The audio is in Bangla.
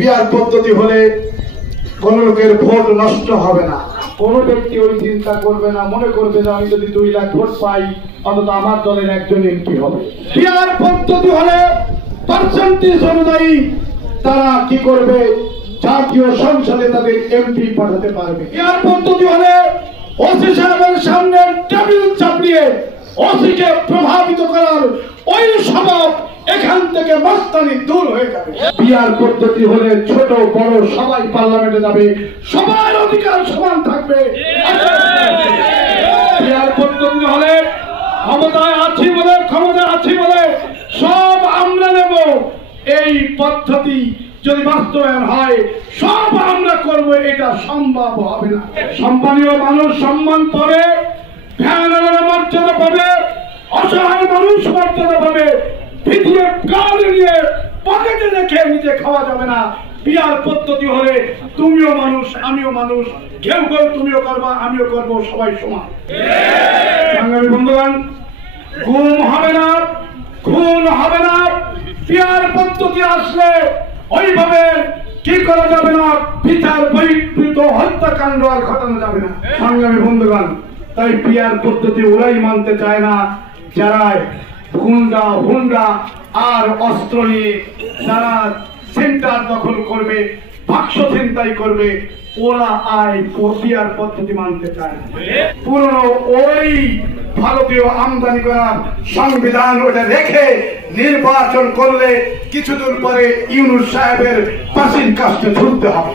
পিয়ার পদ্ধতি হলে কোন লোকের ভোট নষ্ট হবে না। কোন ব্যক্তি ওই চিন্তা করবে না, মনে করবে যে আমি যদি 2 লাখ ভোট পাই অন্তত আমার দলের একজন এমপি হবে। পিয়ার পদ্ধতি হলে পার্সেন্টেজ অনুযায়ী তারা কি করবে, জাতীয় সংসদে তাদের এমপি পাঠাতে পারবে। পিয়ার পদ্ধতি হলে ওসি সাহেবের সামনে টেবিল চাপিয়ে ওসিকে প্রভাবিত করার ওই স্বভাব এখান থেকে মস্তানি দূর হয়ে যাবে। পিয়ার পদ্ধতি হলে ছোট বড় সবাই পার্লামেন্টে যাবে, সবার অধিকার সমান থাকবে। পিয়ার পদ্ধতি হলে ক্ষমতায় আছি বলে সব আমরা নেব, এই পদ্ধতি যদি বাস্তবায়ন হয় সব আমরা করব, এটা সম্ভব হবে না। সম্মানীয় মানুষ সম্মান পাবে, ভ্যানের মর্যাদা পাবে, অসহায় মানুষ মর্যাদা পাবে। ভিতরে গাড়ি নিয়ে পকেটে রেখে নিজে খাওয়া যাবে না। পিয়ার পদ্ধতি হলে তুমিও মানুষ আমিও মানুষ, কেউ তুমিও করবা আমিও করবো, সবাই সমান। সংগ্রামী বন্ধুগণ, গুম হবে না, খুন হবে না। পিয়ার পদ্ধতি আসলে ওইভাবে কি করা যাবে না, বিচার বহির্ভূত হত্যাকাণ্ড আর ঘটানো যাবে না। সংগ্রামী বন্ধুগণ, তাই পিয়ার পদ্ধতি ওরাই মানতে চায় না যারা হুন্ডা আর অস্ত্র নিয়ে যারা সেন্টার দখল করবে, বাক্স ছিনতাই করবে, ওরা পিয়ার পদ্ধতি মানতে চায় না। পুরনো ওই ভারতীয় আমদানি করা সংবিধান ওটা রেখে নির্বাচন করলে কিছুদিন পরে ইউনূস সাহেবের ফাঁসির কাস্টে ঝুলতে হবে।